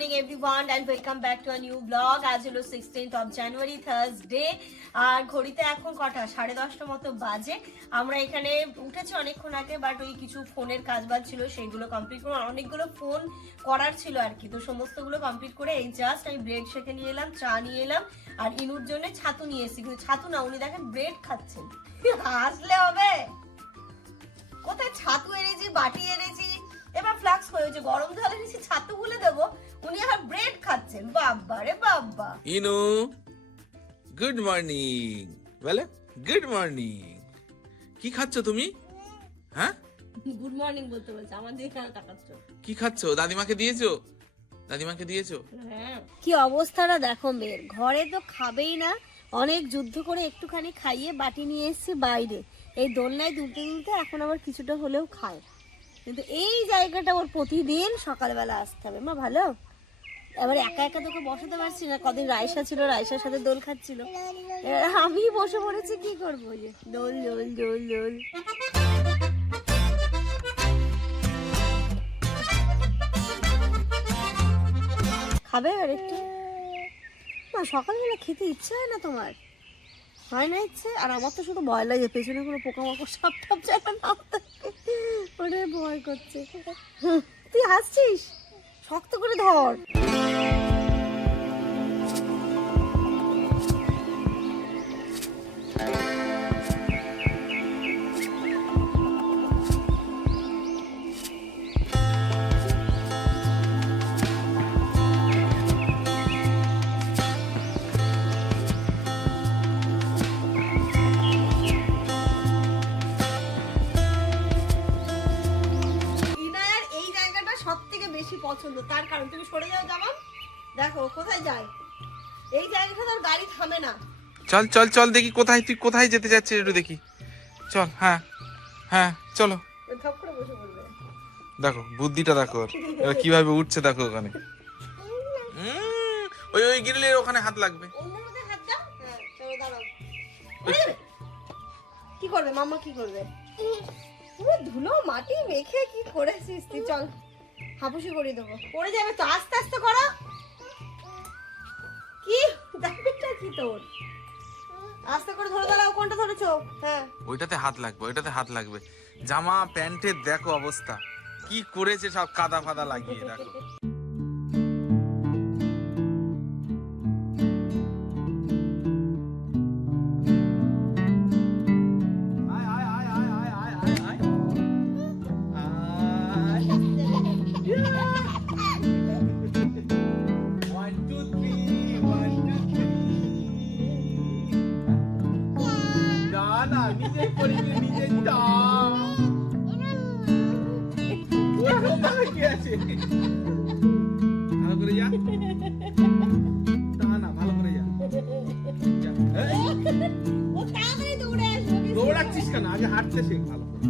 Morning everyone and welcome back to new blog আজ হলো sixteenth of January Thursday আর ঘড়িতে এখন কটা? সাড়ে দশটা মতো বাজে। আমরা এখানে উঠেছি অনেকক্ষণ আগে বাট ওই কিছু ফোনের কাজ বাজ ছিল, সেইগুলো কমপ্লিট করে অনেকগুলো ফোন করার ছিল আর কি। তো সমস্তগুলো কমপ্লিট করে এই জাস্ট আমি ব্রেড শেখে নিয়ে এলাম, চা নিয়ে এলাম, আর ইনুর জন্য ছাতু নিয়ে এসেছি। কিন্তু ছাতু না, উনি দেখেন ব্রেড খাচ্ছেন। আসলে হবে। কোথায় ছাতু এনেছি, বাটি এনেছি? এবার ফ্লাক্স হয়েছে গরম জল এনেছি ছাতু গুলে দেবো উনি আবার ব্রেড খাচ্ছেন। বাব্বা রে বাব্বা। ইনু গুড মর্নিং বলে গুড মর্নিং কি খাচ্ছ তুমি? হ্যাঁ? গুড মর্নিং বলতে বলছে আমার দিকে কেন তাকাচ্ছ কি খাচ্ছ? দাদিমাকে দিয়েছ? দাদিমাকে দিয়েছ? হ্যাঁ। কি অবস্থাটা দেখো মেয়ের। ঘরে তো খাবেই না। অনেক যুদ্ধ করে একটুখানি খাইয়ে বাটি নিয়ে এসেছি বাইরে। এই দোলনায় দুলতে দুলতে এখন আবার কিছুটা হলেও খায়। কিন্তু এই জায়গাটা ওর প্রতিদিন সকালবেলা আসতে হবে। মা, ভালো? এবার একা একা তোকে বসাতে পারছি না। কদিন রায়সা ছিল রায়সার সাথে দোল খাচ্ছিল। আমি বসে পড়েছি, কি করব? দোল দোল দোল দোল। খাবে আর একটু? না সকালবেলা খেতে ইচ্ছে হয় না তোমার? হয় না ইচ্ছে আর আমার তো শুধু ভয় লাগে, পেছনে কোনো পোকামাকড় সাপ টাপ যেন না ওটাই ভয় করছে। তুই হাসছিস? শক্ত করে ধর। চল চল চল দেখি কোথায়, তুই কোথায় যেতে যাচ্ছিস একটু দেখি। চল হ্যাঁ হ্যাঁ চলো। দেখো, বুদ্ধিটা দেখো। এবার কীভাবে উঠছে দেখো ওখানে। ওই ওই গ্রিলের ওখানে হাত লাগবে। কি করবে? মাম্মা কি করবে? পুরো ধুলো, মাটি মেখে কি করেছিস তুই? চল হাপুসি করে দেবো। পড়ে যাবে তো, আস্তে আস্তে করো। কি? দাবিটা কি তোর? আস্তে করে ধরে দাঁড়াও, কোনটা ধরেছো? হ্যাঁ। ওইটাতে হাত লাগবে, ওইটাতে হাত লাগবে। জামা, প্যান্টের দেখো অবস্থা। কি করেছে সব কাদা ফাদা লাগিয়ে, দেখো। ভালো করে যা। তা না ভালো করে যা। দৌড়াচ্ছিস কেন? আগে হাঁটতে শেখ ভালো করে।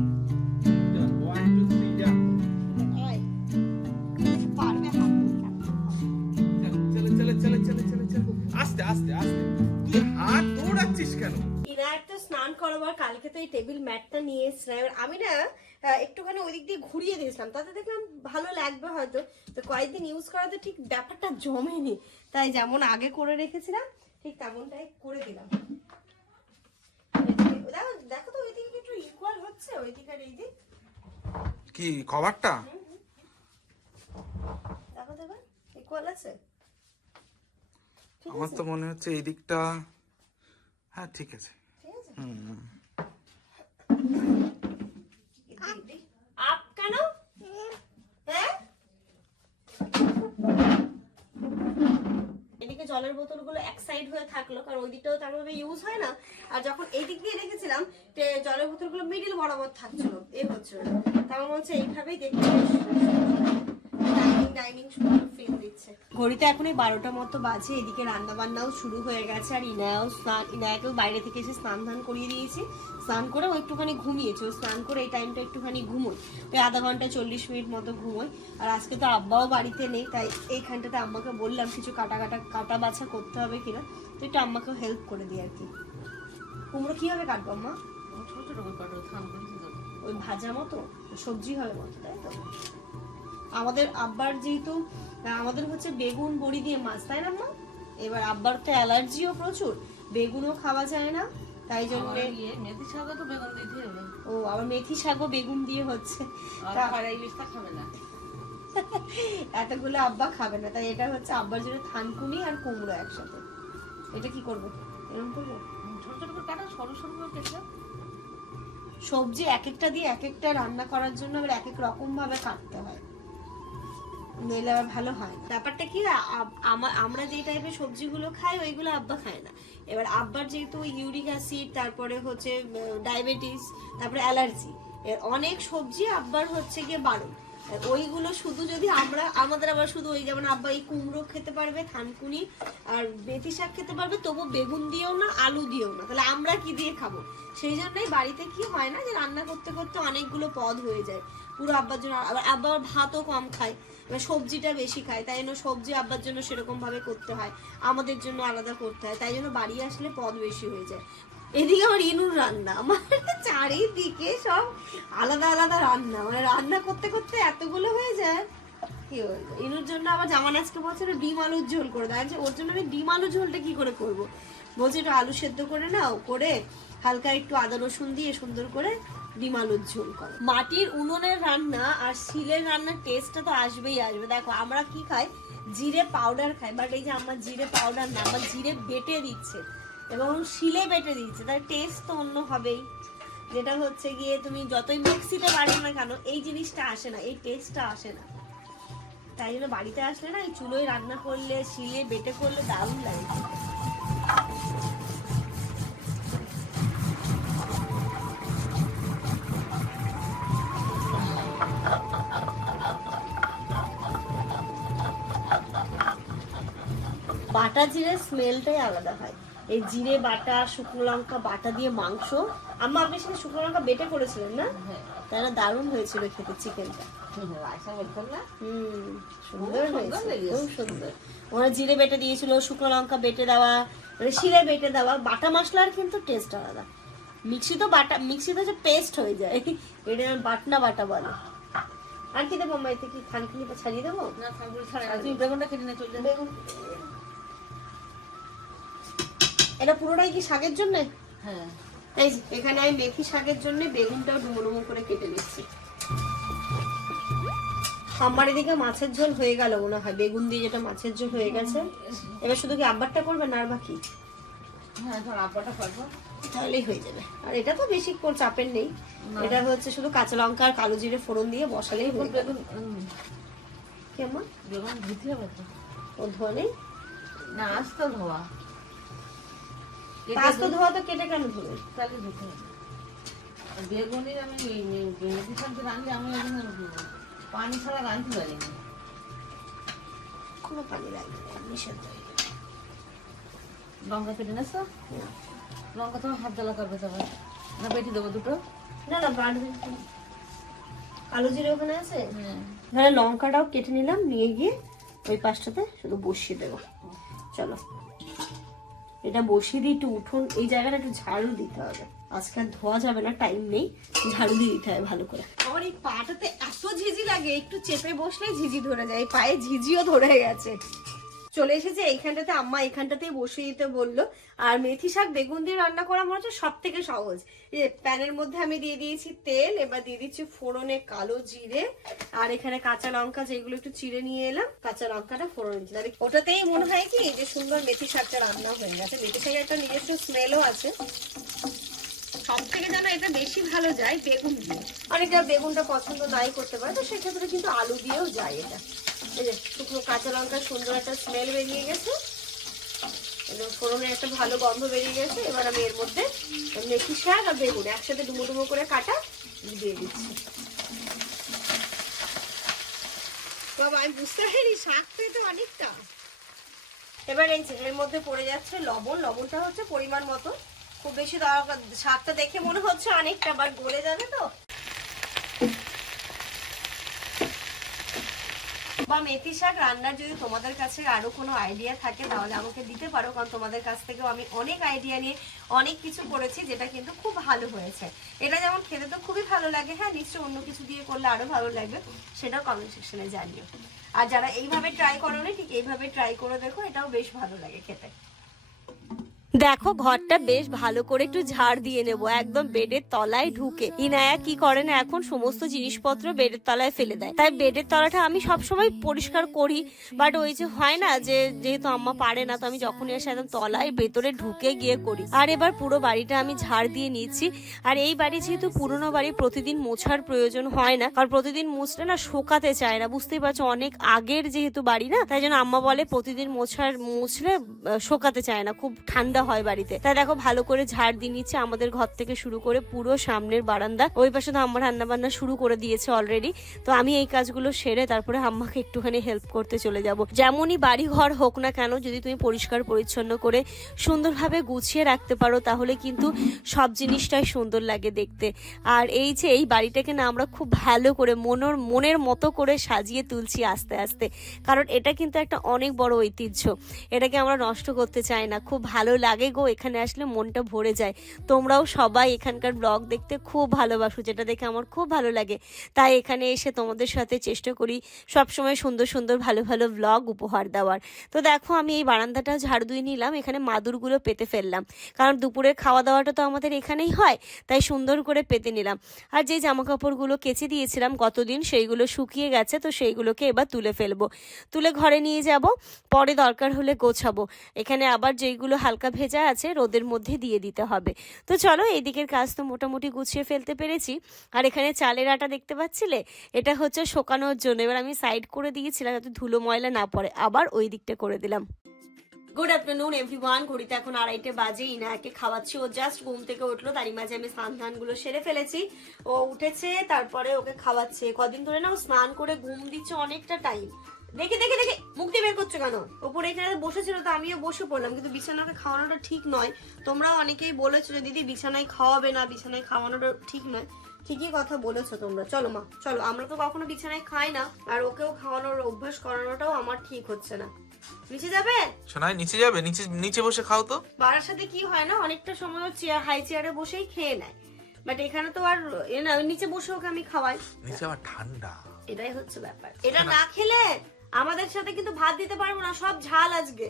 স্নান করাবার কালকে তো এই টেবিল ম্যাটটা নিয়ে এসছিলাম এবার আমি না একটুখানি ওই দিক দিয়ে ঘুরিয়ে দিয়েছিলাম। তাতে দেখলাম ভালো লাগবে হয়তো। তো কয়েকদিন ইউজ করাতে ঠিক ব্যাপারটা জমেনি। তাই যেমন আগে করে রেখেছিলাম ঠিক তেমনটাই করে দিলাম। দেখো দেখো তো ওই দিকে একটু ইকুয়াল হচ্ছে ওই দিক আর এই দিক কি কভারটা দেখো দেখো ইকুয়াল আছে? আমার তো মনে হচ্ছে এই দিকটা হ্যাঁ ঠিক আছে। আপ কেন? হ্যাঁ? এদিকে জলের বোতলগুলো এক সাইড হয়ে থাকল, কারণ ওই দিকটাও তেমনভাবে ইউজ হয় না। আর যখন এই দিক দিয়ে রেখেছিলাম জলের বোতলগুলো মিডিল বরাবর থাকছিল, এ হচ্ছিল না তেমন হচ্ছে এইভাবেই দেখতে ডাইনিং ডাইনিং দিচ্ছে। ঘড়িতে এখন এই বারোটা মতো বাজে, এদিকে রান্না বান্নাও শুরু হয়ে গেছে আর ইনায়াও স্নান, ইনায়াকেও বাইরে থেকে এসে স্নান ধান করিয়ে দিয়েছি। স্নান করে ও একটুখানি ঘুমিয়েছে, ও স্নান করে এই টাইমটা একটুখানি ঘুমোয়। ওই আধা ঘণ্টা চল্লিশ মিনিট মতো ঘুমোয়। আর আজকে তো আব্বাও বাড়িতে নেই, তাই এইখানটাতে আম্মাকে বললাম কিছু কাটা কাটা কাটা বাছা করতে হবে কিনা। তো একটু আম্মাকেও হেল্প করে দিই আর কি। কুমড়ো কীভাবে কাটবো আম্মা? ওই ভাজা মতো? সবজি হবে মতো, তাই তো? আমাদের আব্বার যেহেতু তা আমাদের হচ্ছে বেগুন বড়ি দিয়ে মাছ তাই না মা এবার আব্বার তো অ্যালার্জিও প্রচুর বেগুনও খাওয়া যায় না তাই জন্য ইয়ে মেথি শাকও তো বেগুন দিতে হবে ও আবার মেথি শাকও বেগুন দিয়ে হচ্ছে। আর ইলিশটা খাবে না। এতগুলো আব্বা খাবে না তাই এটা হচ্ছে আব্বার জন্য থানকুনি আর কুমড়ো একসাথে। এটা কি করব? এরকম করব? ছোট ছোট করে কাটা সরু সরু করে কেটে সবজি এক একটা দিয়ে এক একটা রান্না করার জন্য আবার এক এক রকম ভাবে কাটতে হয়। নইলে ভালো হয় ব্যাপারটা কি আমরা যে টাইপের সবজিগুলো খাই, ওইগুলো আব্বা খায় না। এবার আব্বার যেহেতু ইউরিক অ্যাসিড, তারপরে হচ্ছে ডায়াবেটিস, তারপরে অ্যালার্জি অনেক সবজি আব্বার হচ্ছে গিয়ে বারণ। ওইগুলো শুধু যদি আমরা, আমাদের আবার শুধু ওই যেমন আব্বা এই কুমড়ো খেতে পারবে, থানকুনি, আর বেতি শাক খেতে পারবে তবু বেগুন দিয়েও না, আলু দিয়েও না। তাহলে আমরা কি দিয়ে খাব? সেই জন্যই বাড়িতে কি হয় না যে রান্না করতে করতে অনেকগুলো পদ হয়ে যায়। পুরো আব্বার জন্য, আবার আব্বা ভাতও কম খায় এবার সবজিটা বেশি খায়, তাই জন্য সবজি আব্বার জন্য সেরকমভাবে করতে হয়, আমাদের জন্য আলাদা করতে হয়, তাই জন্য বাড়ি আসলে পদ বেশি হয়ে যায়। এদিকে আমার ইনুর রান্না, আমার চারিদিকে সব আলাদা আলাদা রান্না মানে রান্না করতে করতে এতগুলো হয়ে যায়, কি বলব? ইনুর জন্য আবার জামান আজকে বলছে ডিম আলুর ঝোল করে দেয় যে ওর জন্য আমি ডিম আলু ঝোলটা কি করে করব? বলছে একটু আলু সেদ্ধ করে নাও, করে হালকা একটু আদা রসুন দিয়ে সুন্দর করে ডিম আলুর ঝোল করো। মাটির উনুনের রান্না আর শিলের রান্নার টেস্টটা তো আসবেই আসবে। দেখো, আমরা কি খাই? জিরে পাউডার খাই বাট এই যে আমার জিরে পাউডার না, আমার জিরে বেটে দিচ্ছে, এবং শিলে বেটে দিচ্ছে, তার টেস্ট তো অন্য হবেই। যেটা হচ্ছে গিয়ে তুমি যতই মিক্সিতে বাড়ো না কেন, এই জিনিসটা আসে না, এই টেস্টটা আসে না। তাই জন্য বাড়িতে আসলে না, এই চুলোয় রান্না করলে, শিলে বেটে করলে দারুণ লাগে বাটা জিরে স্মেলটাই আলাদা হয়। এই জিরে বাটা শুকনো লঙ্কা বাটা দিয়ে মাংস। আম্মা আপনি সেটা শুকনো লঙ্কা বেটে করেছিলেন না? হ্যাঁ তারা দারুণ হয়েছিল খেতে চিকেনটা। সুন্দর হয়েছে সুন্দর ওরা জিরে বেটে দিয়েছিল শুকনো লঙ্কা বেটে দেওয়া মানে শিলে বেটে দেওয়া। বাটা মশলার কিন্তু টেস্ট আলাদা। মিক্সি তো বাটা মিক্সি তো যে পেস্ট হয়ে যায় এটা বাটনা বাটা বলে। আর কি দেবো মাইতে কি খানকিনিটা ছাড়িয়ে দেবো? না। তুমি বেগুনটা কেটে নিয়ে চলে যাবে বেগুন এটা পুরোটাই কি শাকের জন্য? হ্যাঁ। এই এখানে আমি মেথি শাকের জন্য বেগুনটাও ডুমো ডুমো করে কেটে নিচ্ছি। আমার এদিকে মাছের ঝোল হয়ে গেল মনে হয়। বেগুন দিয়ে যেটা মাছের ঝোল হয়ে গেছে। এবার শুধু কি আব্বারটা করবে না আর বাকি? হ্যাঁ ধর তাহলেই হয়ে যাবে। আর এটা তো বেশি কোন চাপের নেই। এটা হচ্ছে শুধু কাঁচা লঙ্কা আর কালো জিরে ফোড়ন দিয়ে বসালেই হয়ে যাবে কেমন বেগুন ধুতে হবে তো ও ধোয়া নেই? না আস্তে ধোয়া। পাঁচ তো ধোয়া তো কেটে কেন ধোবে তাহলে ধুতে হবে। বেগুনি আমি মেথি শাকটা রাঁধলে আমি ওই পানি ছাড়া রাঁধতে পারিনি। কোনো পানি লাগবে না এমনি সেদ্ধ হয়ে যাবে। লঙ্কা কেটে নেছো? লঙ্কা তোমার হাত জ্বালা করবে তবে না বেটে দেবো দুটো। না না বাড়বে কালো জিরে ওখানে আছে? হ্যাঁ। তাহলে লঙ্কাটাও কেটে নিলাম নিয়ে গিয়ে ওই পাশটাতে শুধু বসিয়ে দেবো। চলো। এটা বসিয়ে দিয়ে একটু উঠুন, এই জায়গাটা একটু ঝাড়ু দিতে হবে। আজকাল ধোয়া যাবে না টাইম নেই, ঝাড়ু দিয়ে দিতে হবে ভালো করে। আমার এই পাটাতে এত ঝিঝি লাগে, একটু চেপে বসলে ঝিঝি ধরে যায় পায়ে ঝিঝিও ধরে গেছে। চলে এসেছে, এইখানটাতে আম্মা এইখানটাতেই বসিয়ে দিতে বলল। আর মেথি শাক বেগুন দিয়ে রান্না করা মনে হচ্ছে সব থেকে সহজ প্যানের মধ্যে আমি দিয়ে দিয়েছি তেল, এবার দিয়ে দিচ্ছি ফোড়নে কালো জিরে, আর এখানে কাঁচা লঙ্কা যেগুলো একটু চিড়ে নিয়ে এলাম, কাঁচা লঙ্কাটা ফোড়ন দিচ্ছি তাহলে ওটাতেই মনে হয় কি যে সুন্দর মেথি শাকটা রান্না হয়ে গেছে। মেথি শাকের একটা নিজস্ব স্মেলও আছে। সব থেকে যেন এটা বেশি ভালো যায় বেগুন দিয়ে। অনেকটা বেগুনটা পছন্দ নাই করতে পারে তো সেক্ষেত্রে কিন্তু আলু দিয়েও যায় এটা। এই যে শুকনো কাঁচা লঙ্কার সুন্দর একটা স্মেল বেরিয়ে গেছে। ফোড়নের একটা ভালো গন্ধ বেরিয়ে গেছে এবার আমি এর মধ্যে মেথি শাক আর বেগুন একসাথে ডুমো ডুমো করে কাটা দিয়ে দিচ্ছি। বাবা আমি বুঝতে পারিনি শাক তো এটা অনেকটা। এবার এই এর মধ্যে পড়ে যাচ্ছে লবণ লবণটা হচ্ছে পরিমাণ মতো খুব বেশি শাকটা দেখে মনে হচ্ছে অনেকটা বাট গলে যাবে তো। বা মেথি শাক রান্নার যদি তোমাদের কাছে আরও কোনো আইডিয়া থাকে, তাহলে আমাকে দিতে পারো, কারণ তোমাদের কাছ থেকেও আমি অনেক আইডিয়া নিয়ে অনেক কিছু করেছি, যেটা কিন্তু খুব ভালো হয়েছে। এটা যেমন খেতে তো খুবই ভালো লাগে হ্যাঁ নিশ্চয়ই অন্য কিছু দিয়ে করলে আরও ভালো লাগবে, সেটাও কমেন্ট সেকশনে জানিও। আর যারা এইভাবে ট্রাই করো ঠিক এইভাবে ট্রাই করে দেখো, এটাও বেশ ভালো লাগে খেতে। দেখো, ঘরটা বেশ ভালো করে একটু ঝাড় দিয়ে নেব। একদম বেডের তলায় ঢুকে। ইনায়া কি করে না, এখন সমস্ত জিনিসপত্র বেডের তলায় ফেলে দেয়। তাই বেডের তলাটা আমি সবসময় পরিষ্কার করি। বাট ওই যে হয় না যে, যেহেতু আম্মা পারে না, তো আমি যখনই আসে একদম তলায় ভেতরে ঢুকে গিয়ে করি। আর এবার পুরো বাড়িটা আমি ঝাড় দিয়ে নিচ্ছি। আর এই বাড়ি যেহেতু পুরোনো বাড়ি, প্রতিদিন মোছার প্রয়োজন হয় না। কারণ প্রতিদিন মুছলে না শোকাতে চায় না। বুঝতেই পারছ, অনেক আগের যেহেতু বাড়ি না, তাই জন্য আম্মা বলে প্রতিদিন মোছার, মুছলে শোকাতে চায় না। খুব ঠান্ডা হয় বাড়িতে। তাই দেখো ভালো করে ঝাড় দিয়ে নিচ্ছে আমাদের ঘর থেকে শুরু করে পুরো সামনের বারান্দা। ওই পাশে তো আমার রান্না বান্না শুরু করে দিয়েছে অলরেডি তো আমি এই কাজগুলো সেরে তারপরে আম্মাকে একটুখানি হেল্প করতে চলে যাব। যেমনই বাড়ি ঘর হোক না কেন, যদি তুমি পরিষ্কার পরিচ্ছন্ন করে সুন্দরভাবে গুছিয়ে রাখতে পারো, তাহলে কিন্তু সব জিনিসটাই সুন্দর লাগে দেখতে। আর এই যে এই বাড়িটাকে না আমরা খুব ভালো করে মনের মনের মতো করে সাজিয়ে তুলছি আস্তে আস্তে। কারণ এটা কিন্তু একটা অনেক বড় ঐতিহ্য। এটাকে আমরা নষ্ট করতে চাই না। খুব ভালো লাগে গো এখানে আসলে মনটা ভরে যায়। তোমরাও সবাই এখানকার ব্লগ দেখতে খুব ভালোবাসো, যেটা দেখে আমার খুব ভালো লাগে। তাই এখানে এসে তোমাদের সাথে চেষ্টা করি সবসময় সুন্দর সুন্দর, ভালো ভালো ব্লগ উপহার দেওয়ার। তো দেখো আমি এই বারান্দাটা ঝাড়ু দিয়ে নিলাম, এখানে মাদুরগুলো পেতে ফেললাম। কারণ দুপুরের খাওয়া দাওয়াটা তো আমাদের এখানেই হয়, তাই সুন্দর করে পেতে নিলাম। আর যে জামা কাপড়গুলো কেচে দিয়েছিলাম গতদিন, সেইগুলো শুকিয়ে গেছে, তো সেইগুলোকে এবার তুলে ফেলব। তুলে ঘরে নিয়ে যাব, পরে দরকার হলে গোছাবো। এখানে আবার যেইগুলো হালকা ভেজা আছে রোদের মধ্যে দিয়ে দিতে হবে। তো চলো এই দিকের কাজ তো মোটামুটি গুছিয়ে ফেলতে পেরেছি। আর এখানে চালের আটা দেখতে পাচ্ছিলে? এটা হচ্ছে শোকানোর জন্য। এবার আমি সাইড করে দিয়েছিলাম যাতে ধুলো ময়লা না পড়ে। আবার ওই দিকটা করে দিলাম। গুড আফটারনুন এভরিওয়ান ঘড়িতে এখন আড়াইটে বাজে। ইনাকে খাওয়াচ্ছি। ও জাস্ট ঘুম থেকে উঠল। তারই মাঝে আমি স্নান ধানগুলো সেরে ফেলেছি। ও উঠেছে, তারপরে ওকে খাওয়াচ্ছে। কদিন ধরে না ও স্নান করে ঘুম দিচ্ছে অনেকটা টাইম দেখে দেখে দেখে। মুখ দিয়ে বের করছ কেন? ওপরে এখানে বসেছিল তো আমিও বসে পড়লাম কিন্তু বিছানাকে খাওয়ানোটা ঠিক নয়। তোমরাও অনেকেই বলেছ যে দিদি বিছানায় খাওয়াবে না বিছানায় খাওয়ানোটা ঠিক নয়। ঠিকই কথা বলেছ তোমরা। চলো মা চলো। আমরা তো কখনো বিছানায় খাই না আর ওকেও খাওয়ানোর অভ্যাস করানোটাও আমার ঠিক হচ্ছে না। নিচে যাবে? শোনায় নিচে যাবে? নিচে নিচে বসে খাও তো। বাড়ার সাথে কি হয় না অনেকটা সময় চেয়ার হাই চেয়ারে বসেই খেয়ে নেয়। বাট এখানে তো আর নিচে বসে ওকে আমি খাওয়াই। নিচে আবার ঠান্ডা। এটাই হচ্ছে ব্যাপার। এটা না খেলে আমাদের সাথে কিন্তু ভাত দিতে পারব না সব ঝাল আজকে।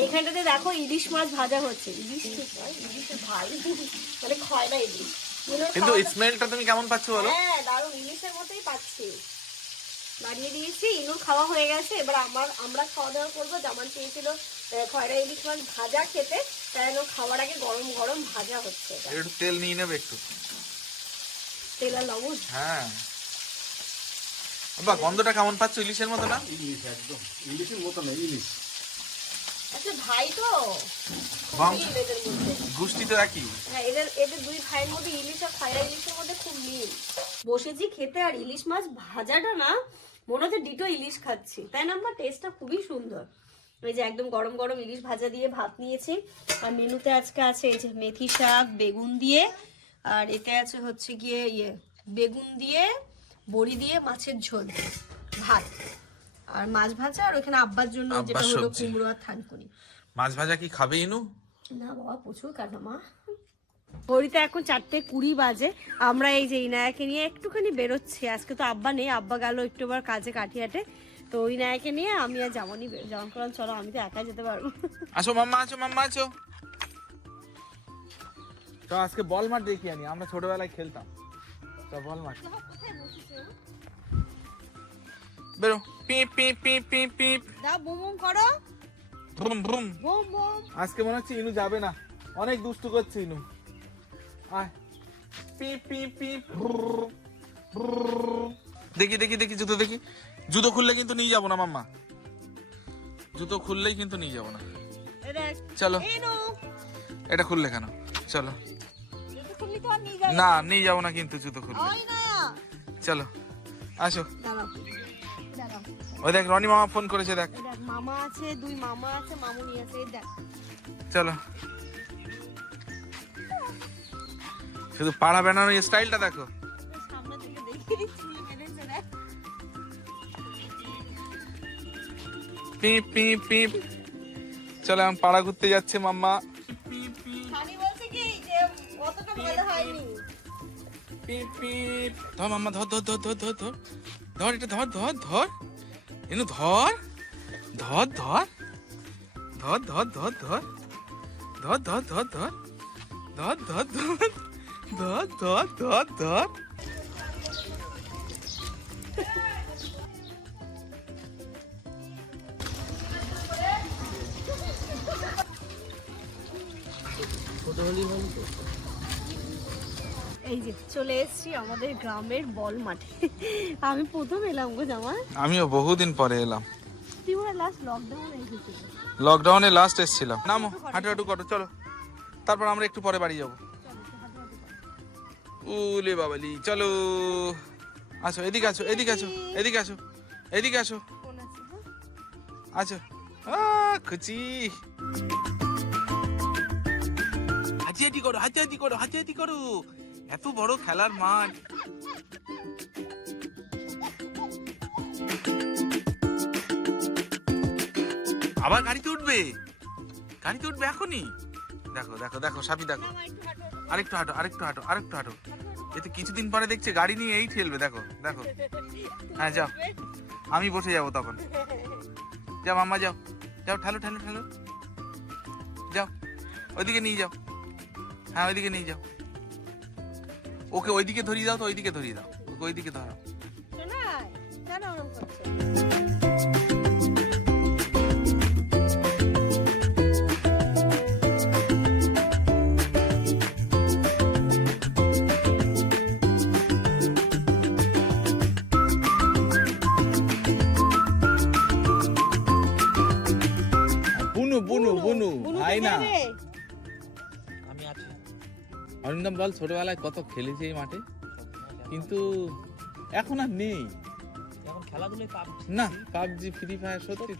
এইখানটাতে দেখো ইলিশ মাছ ভাজা হচ্ছে। ইলিশ ঠিক নয়, ইলিশের ভাই। মানে ইলিশ। কিন্তু স্মেলটা তুমি কেমন পাচ্ছ বলো? হ্যাঁ দারুণ। ইলিশের মতোই পাচ্ছি। বাড়িয়ে দিয়েছি ইনুর খাওয়া হয়ে গেছে। এবার আমার আমরা খাওয়া দাওয়া করব। জামান চেয়েছিল খয়রা ইলিশ মাছ ভাজা খেতে। তাই জন্য খাওয়ার আগে গরম গরম ভাজা হচ্ছে। একটু তেল নিয়ে নেবে একটু। তেল আর লবণ? হ্যাঁ। বাবা গন্ধটা কেমন পাচ্ছ ইলিশের মতো না ইলিশ একদম। ইলিশের মতো না ইলিশ। আচ্ছা ভাই তো? গুষ্টি তো একই। হ্যাঁ এদের এদের দুই ভাইয়ের মধ্যে ইলিশ আর খয়রা ইলিশের মধ্যে খুব মিল। বসেছি খেতে আর ইলিশ মাছ ভাজাটা না মনে হচ্ছে ডিটো ইলিশ খাচ্ছি। তাই না আমার টেস্টটা খুবই সুন্দর। এই যে একদম গরম গরম ইলিশ ভাজা দিয়ে ভাত নিয়েছি। আর মেনুতে আজকে আছে এই যে মেথি শাক বেগুন দিয়ে। আর এতে আছে হচ্ছে গিয়ে ইয়ে বেগুন দিয়ে বড়ি দিয়ে মাছের ঝোল ভাত। আর মাছ ভাজা আর ওখানে আব্বার জন্য যেটা হলো কুমড়ো আর থানকুনি। মাছ ভাজা কি খাবে ইনু? না বাবা প্রচুর কাটা মা? ঘড়িতে এখন চারটে কুড়ি বাজে। আমরা এই যে ইনায়াকে নিয়ে একটুখানি বেরোচ্ছি। আজকে তো আব্বা নেই আব্বা গেল একটু বার কাজে কাঠিয়াটে তো ওই নায়কে নিয়ে আমি আর যেমনই যেমন করলাম চলো আমি তো একা যেতে পারব। আসো মাম্মা আছো মাম্মা আছো তো আজকে বল মাঠ দেখি আনি। আমরা ছোটবেলায় খেলতাম। তো বল মাঠ। বেরো। পি পি পি পি পি। দাও বুম বুম করো। Vroom vroom boom boom. আজকে মনে হচ্ছে ইনু যাবে না। অনেক দুষ্টু করছে ইনু। আয়। পি পি পি ব্রুর, ব্রুর। দেখি দেখি দেখি জুতো দেখি। জুতো খুললে কিন্তু নিয়ে যাব না মাম্মা। জুতো খুললেই কিন্তু নিয়ে যাব না। চলো। এটা খুললে কেন? চলো। না নিয়ে যাব না কিন্তু জুতো খুললে। ওই না। চলো। আসো। ওই দেখ রনি মামা ফোন করেছে দেখ। মামা আছে দুই মামা আছে মামুনি আছে দেখ। চলো। শুধু পাড়া বেনানো স্টাইলটা দেখো। সামনে থেকে দেখি চুল পিপ পিপ পিপ। চলো এখন পাড়া ঘুরতে যাচ্ছে মাম্মা। পিপ পিপ। ধর মাম্মা ধর ধর ধর ধর ধর। ধর ধর এটা ধর ধর ধর। এনু ধর ধর ধর। ধর ধর ধর ধর। ধর ধর ধর ধর। ধর ধর ধর। ধর ধর ধর এই চলে এসেছি আমাদের গ্রামের বল মাঠে। আমি প্রথম এলাম গো জামা। আমিও বহুদিন পরে এলাম। তুই লাস্ট লকডাউনে এসেছিস লকডাউনে লাস্ট এসেছিলাম। নামো হাঁটু হাঁটু করো চলো। তারপর আমরা একটু পরে বাড়ি যাব। উলে বাবালি চলো। আসো এদিকে আসো এদিকে আসো এদিকে আসো এদিকে আসো। আচ্ছা খুচি হাতি হাতি করো হাতি হাতি করো হাতি হাতি করো। এত বড় খেলার মাঠ। আবার গাড়িতে উঠবে? গাড়িতে উঠবে এখনই? দেখো দেখো দেখো সাপি দেখো। আরেকটু হাঁটো আরেকটু হাঁটো আরেকটু হাঁটো। এতে কিছুদিন পরে দেখছে গাড়ি নিয়ে এই ঠেলবে দেখো দেখো। হ্যাঁ যাও। আমি বসে যাব তখন। যাও মাম্মা যাও। যাও ঠালো ঠালো ঠালো। যাও ওইদিকে নিয়ে যাও। হ্যাঁ ওইদিকে নিয়ে যাও। ওকে ওইদিকে ধরিয়ে দাও তো ওইদিকে ধরিয়ে দাও ওকে ওইদিকে ধরো শোনাই কেন ওরকম করছ বুনু বুনু বুনু বুনু ভাই না কোথায় রে? অরিন্দম বল ছোটবেলায় কত খেলেছি এই মাঠে? কিন্তু এখন আর নেই। না পাবজি ফ্রি ফায়ার সত্যি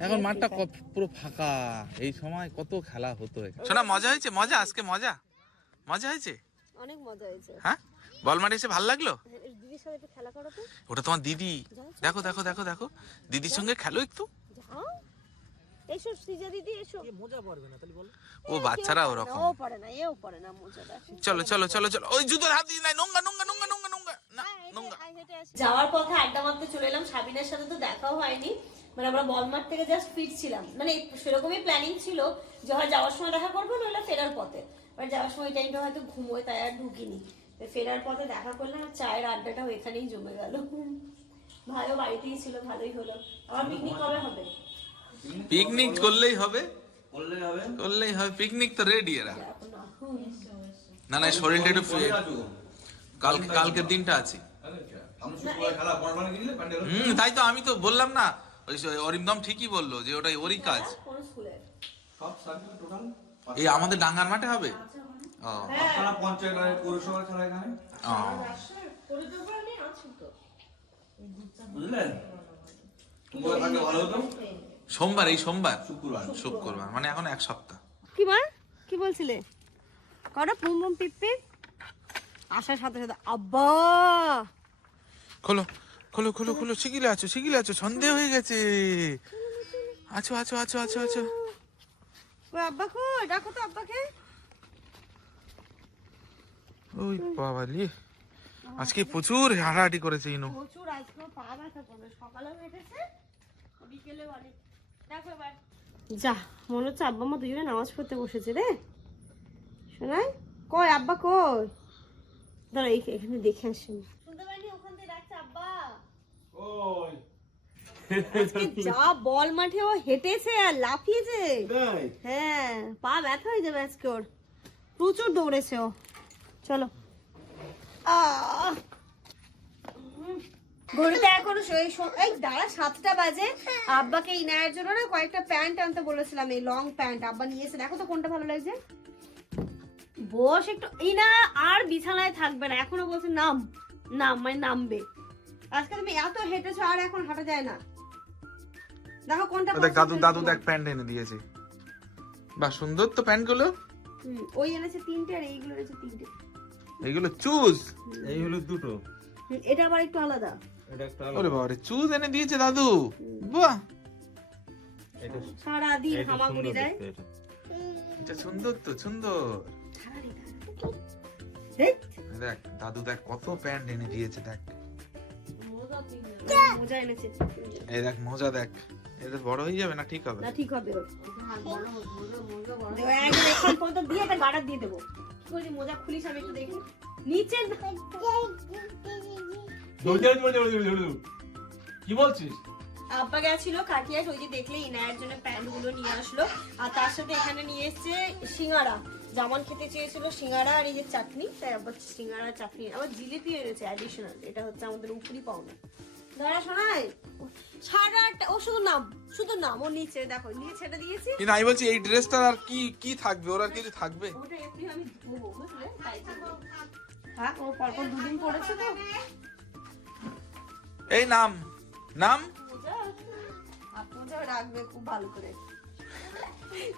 এখন মাঠটা ক- পুরো ফাঁকা। এই সময় কত খেলা হতো শোনা মজা হয়েছে মজা আজকে মজা। মজা হয়েছে? অনেক মজা হয়েছে। হ্যাঁ? বল মাঠে এসে ভালো লাগল? দিদির সাথে একটু খেলা করো তো। ওটা তোমার দিদি। দেখো দেখো দেখো দেখো। দিদির সঙ্গে খেলো একটু। যাও। এসো সৃজা দিদি এসো ও বাচ্চারা ওরকম। ও পারে না এও পারে না মজাটা। চলো চলো চলো চলো। ওই জুতোর হাত দিয়ে নাই নোংরা নোংরা নোংরা নোংরা নোংরা। না নোংরা। যাওয়ার পথে আড্ডা মারতে চলে এলাম সাবিনার সাথে তো দেখাও হয়নি। মানে আমরা বলমার্ট থেকে জাস্ট ফিরছিলাম। মানে সেরকমই প্ল্যানিং ছিল যে হয় যাওয়ার সময় দেখা করব নইলে ফেরার পথে। এবার যাওয়ার সময় টাইমটা হয়তো ঘুমোয় তাই আর ঢুকিনি। ফেরার পথে দেখা করলাম আর চায়ের আড্ডাটাও এখানেই জমে গেল। ভালো বাড়িতেই ছিল ভালোই হলো। আবার পিকনিক কবে হবে? পিকনিক করলেই হবে। করলে হবে। করলেই হবে। পিকনিক তো রেডি এরা। না না শরীরটা একটু ফ্রি কালকে কালকের দিনটা আছে। হুম তাই তো আমি তো বললাম না। ওই অরিন্দম ঠিকই বলল যে ওটাই ওরই কাজ। সার্ভিস টোটাল এই আমাদের ডাঙ্গার মাঠে হবে? ও। পঞ্চায়েত আর খেলা এখানে? বুঝলেন? তোমার ভালো হতো? সোমবার এই সোমবার? শুক্রবার। শুক্রবার মানে এখন এক সপ্তাহ। কি মা? কি বলছিলে? কটা? পুম পুম পিপ পিপ আসার সাথে সাথে আব্বা! খোলো খোলো খোলো খোলো শিখিলে আছো শিখিলে আছো সন্দেহ হয়ে গেছে। আছো আছো আছো আছো আছো। ওই আব্বা কই? ডাকো তো আব্বাকে। ওই বাবালি আজকে প্রচুর হাঁটাহাঁটি করেছে ইনু। প্রচুর আজকে পা ব্যথা করবে সকালেও হেঁটেছে। বিকেলেও অনেক যা মনে হচ্ছে আব্বা মা দুজনে নামাজ পড়তে বসেছে রে। শোনাই? কই আব্বা কই? দাঁড়া এখানে দেখে আসি শুনতে পাইনি? ওখান থেকে ডাকছে আব্বা। ওই আজকে যা বল মাঠে ও হেঁটেছে আর লাফিয়েছে। হ্যাঁ পা ব্যথা হয়ে যাবে আজকে ওর। প্রচুর দৌড়েছে ও। চলো। আহ! উম, ঘড়িতে এখন এই দাঁড়া সাতটা বাজে। আব্বাকে ইনায়ের জন্য না কয়েকটা প্যান্ট আনতে বলেছিলাম এই লং প্যান্ট। আব্বা নিয়ে দেখো তো কোনটা ভালো লাগছে। বস একটু ইনা আর বিছানায় থাকবে না। এখনও বলছে নাম। নাম মানে নামবে। আজকে তুমি এত হেঁটেছো আর এখন হাঁটা যায় না। দেখো কোনটা দেখ দাদু দাদু দেখ প্যান্ট এনে দিয়েছে। বাহ সুন্দর তো প্যান্টগুলো ওই এনেছে তিনটে আর এইগুলো এনেছে তিনটে। এগুলো চুজ। এই হলো দুটো। এটা আবার একটু আলাদা। ওরে বাবারে চুজ এনে দিয়েছে দাদু। বাহ। এটা সারাদিন হামাগুড়ি দেয়। এটা। সুন্দর তো সুন্দর। দেখ। দাদু দেখ কত প্যান্ট এনে দিয়েছে দেখ। মোজা এনেছে। এই দেখ মোজা দেখ। এটা বড় হয়ে যাবে না ঠিক হবে? না ঠিক হবে। ওর আর বড় মোজা মোজা বড় দেবো, একদম এখান পর্যন্ত দিয়ে একটা দিয়ে দেবো। কি মোজা খুলিস আমি একটু দেখি। নিচে। কি বলছিস? আব্বা গেছিল কাটিয়াস ওই যে দেখলে ইনায়ের জন্য প্যান্টগুলো নিয়ে আসলো। আর তার সাথে এখানে নিয়ে এসছে সিঙ্গারা। জামান খেতে চেয়েছিল সিঙ্গারা আর এই যে চাটনি তাই আব্বা সিঙ্গারা চাটনি। আবার জিলিপি এনেছে অ্যাডিশনাল এটা হচ্ছে আমাদের উপরি পাওনা। দাঁড়া শোনায় আটটা ও শুধু নাম শুধু নাম ও নিচে দেখো নিচে ছেড়ে দিয়েছি। কিন্তু আমি বলছি এই ড্রেসটা আর কি কি থাকবে? ওর আর কিছু থাকবে? ওটা এমনি আমি ধোবো বুঝলে? তাই হ্যাঁ ও পরপর দুদিন পড়েছে তো। এই নাম নাম? মোজা মোজা রাখবে খুব ভালো করে।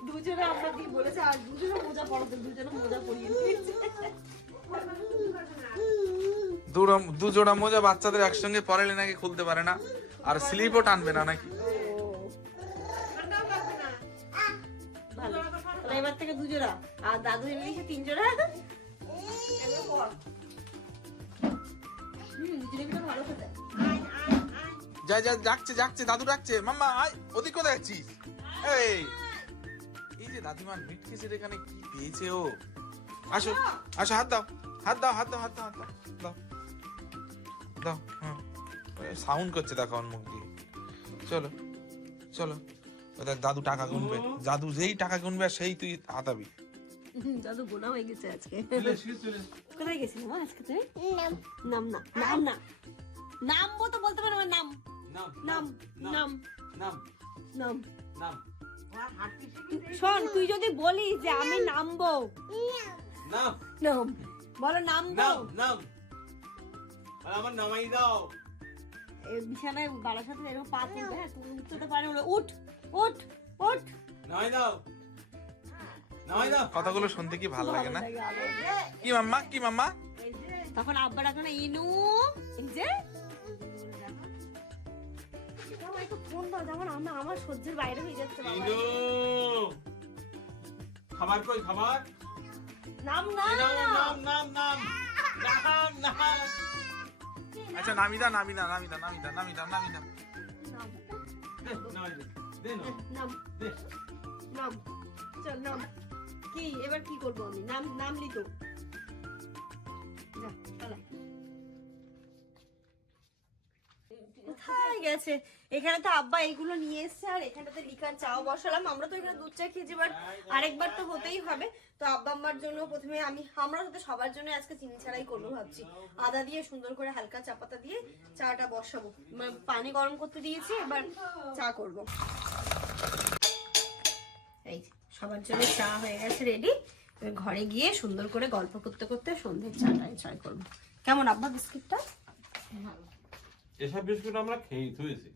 দুজনে আমরা দিয়ে বলেছে? আর দুজনে মোজা পড়াতে দুজনে মোজা পরিয়ে দিয়েছে। দুটো দু মোজা বাচ্চাদের একসঙ্গে পরালে নাকি খুলতে পারে না। আর স্লিপও টানবে না নাকি? এবার থেকে দুজোড়া। আর দাদু এনে দিয়েছে তিন জোড়া এবার পর। হুম, দুজনে ভালো খেতে। যা যা ডাকছে ডাকছে দাদু ডাকছে। মাম্মা আয় ওদিক কোথায় যাচ্ছিস এই এই যে দাদিমার মিট কেসের এখানে কি পেয়েছে ও? আসো আসো হাত দাও হাত দাও হাত দাও হাত দাও হাত দাও দাও। দাও হ্যাঁ। সাউন্ড করছে দেখো আমার মুখ দিয়ে। চলো চলো। ও দেখ দাদু টাকা গুনবে। দাদু যেই টাকা গুনবে সেই তুই হাতাবি। দাদু গোনা হয়ে গেছে আজকে। কোথায় গেছিলাম আজকে তুই? নাম। নাম না নাম না। নাম তো বলতে পারো আমার নাম নাম নাম নাম শোন তুই যদি বলিস যে আমি নামবো। নাম নাম বলো নাম দাও নাম নাম আমার নামাই দাও। বিছানায় বাড়ার সাথে এরকম পা তুলবে হ্যাঁ তুমি উঠতে পারে বলে উঠ উঠ উঠ। নামাই দাও। কথাগুলো শুনতে কি ভালো লাগে না? কি মাম্মা? কি মাম্মা? তখন আব্বার এখন ইনু এই যে। আমার একটু ফোন দাও যেমন আমার আমার সহ্যের বাইরে হয়ে যাচ্ছে বাবা। খাবার কই খাবার? নাম না নাম। নাম নাম নাম। নাম নাম। আচ্ছা নামিদা নামিদা নামিদা নামিদা নামিদা নামিদা। নাম। নাম নাম। চল নাম। কি এবার কি করব আমি? নাম নাম লিতো কোথায় গেছে। এখানে তো আব্বা এইগুলো নিয়ে এসছে, আর এখানটাতে লিকার চাও বসালাম। আমরা তো এখানে দুধ চা খেয়েছি বাট আরেকবার তো হতেই হবে। তো আব্বা আম্মার জন্য প্রথমে আমি, আমরা তো সবার জন্য আজকে চিনি ছাড়াই করব ভাবছি। আদা দিয়ে সুন্দর করে হালকা চা পাতা দিয়ে চাটা বসাবো। পানি গরম করতে দিয়েছি, এবার চা করব। এই সবার জন্য চা হয়ে গেছে রেডি ঘরে গিয়ে সুন্দর করে গল্প করতে করতে সন্ধ্যের চাটা এনজয় করব। কেমন আব্বা বিস্কিটটা? এসব বিস্কুট আমরা খেয়ে থুয়েছি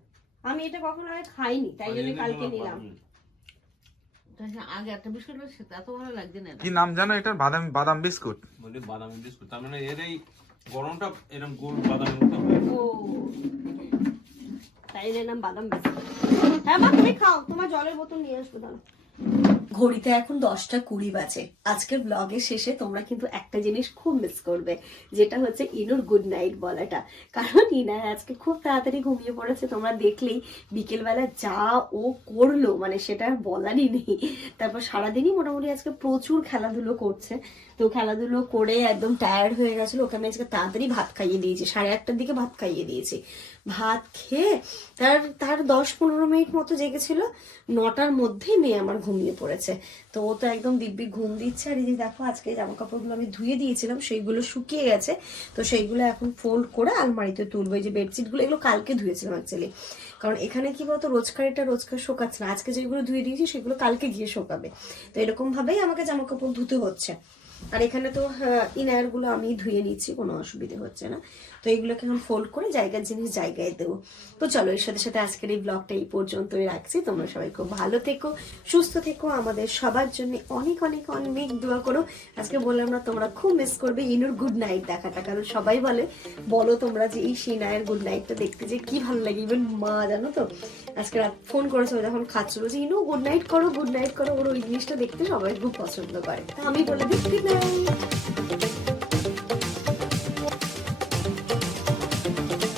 আমি এটা কখনো আগে খাইনি তাই জন্য কালকে নিলাম। আগে একটা বিস্কুট ভালো লাগছে না। কি নাম জানো এটার? বাদাম বাদাম বিস্কুট। বাদামি বিস্কুট তার মানে এর এই গরমটা এরকম গোল বাদামের মতো ও তাই বাদাম বিস্কুট। হ্যাঁ মা তুমি খাও তোমার জলের বোতল নিয়ে আসব দাঁড়া ঘড়িতে এখন দশটা কুড়ি বাজে। আজকের ব্লগের শেষে তোমরা কিন্তু একটা জিনিস খুব মিস করবে, যেটা হচ্ছে ইনুর গুড নাইট বলাটা। কারণ ইনার আজকে খুব তাড়াতাড়ি ঘুমিয়ে পড়েছে, তোমরা দেখলেই বিকেলবেলা যা ও করল মানে সেটা বলারই নেই। তারপর সারাদিনই মোটামুটি আজকে প্রচুর খেলাধুলো করছে। তো খেলাধুলো করে একদম টায়ার্ড হয়ে গেছিল আমি আজকে তাড়াতাড়ি ভাত খাইয়ে দিয়েছি, সাড়ে আটটার দিকে ভাত খাইয়ে দিয়েছি। ভাত খেয়ে তার তার দশ পনেরো মিনিট মতো জেগেছিল। নটার মধ্যেই মেয়ে আমার ঘুমিয়ে পড়েছে। তো ও তো একদম দিব্যি ঘুম দিচ্ছে। আর এই দেখো, আজকে জামা কাপড়গুলো আমি ধুয়ে দিয়েছিলাম, সেইগুলো শুকিয়ে গেছে। তো সেইগুলো এখন ফোল্ড করে আলমারিতে তুলবো। এই যে বেডশিটগুলো এগুলো কালকে ধুয়েছিলাম অ্যাকচুয়ালি কারণ এখানে কি বলতো রোজকার এটা রোজকার শোকাচ্ছে না। আজকে যেগুলো ধুয়ে দিয়েছি, সেগুলো কালকে গিয়ে শোকাবে। তো এরকম ভাবেই আমাকে জামা কাপড় ধুতে হচ্ছে। আর এখানে তো ইনায়ারগুলো আমি ধুয়ে নিচ্ছি কোনো অসুবিধে হচ্ছে না। তো এগুলোকে এখন ফোল্ড করে জায়গার জিনিস জায়গায় দেবো। তো চলো, এর সাথে সাথে আজকের এই ব্লগটা এই পর্যন্তই রাখছি। তোমরা সবাই খুব ভালো থেকো, সুস্থ থেকো। আমাদের সবার জন্য অনেক অনেক অনেক দোয়া করো। আজকে বললাম না, তোমরা খুব মিস করবে ইনুর গুড নাইট দেখাটা। কারণ সবাই বলে, বলো তোমরা যে এই সিনায়ের গুড নাইটটা দেখতে যে কি ভালো লাগে ইভেন মা, জানো তো? আজকে রাত ফোন করেছে যখন খাচ্ছিল যে, ইনু গুড নাইট করো গুড নাইট করো। ওর ওই জিনিসটা দেখতে সবাই খুব পছন্দ করে। আমি বলে দিই Thank you.